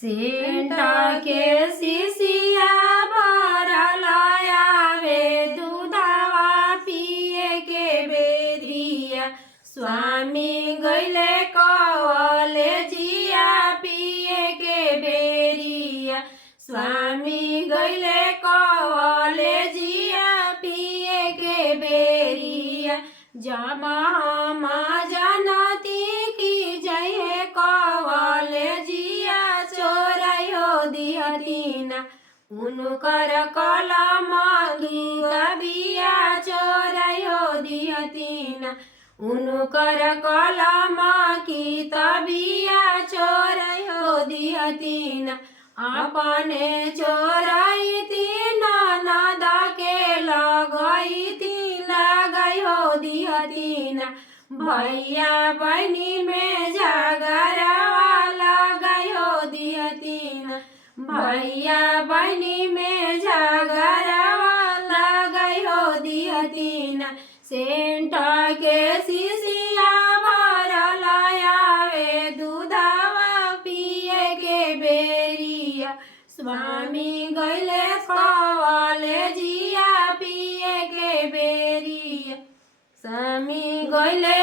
scent के शिशिया भरल आवे दूधवा पिए के बेरिया स्वामी गइले कॉलेजिया पिए के बेरिया स्वामी गइले कॉलेजिया पिए के बेरिया जब हम जानती की जय कॉलेजिया चोरायो दिहतीना उनकर कलम गीतबिया चोरायो दिहतीना उनकर कलम किताबिया चोरायो दिहतीना अपने चोराइती ननद के लगाइयो दिहतीना भैया बहनी में झगड़वा लगाइयो दिहतीना भैया बहनी में झगड़वा लगाइयो दिहतीना सेंट के शिशिया भरल आवे दूधवा पिए के बेरिया स्वामी गइले कॉलेजिया पिए के बेरिया स्वामी गइले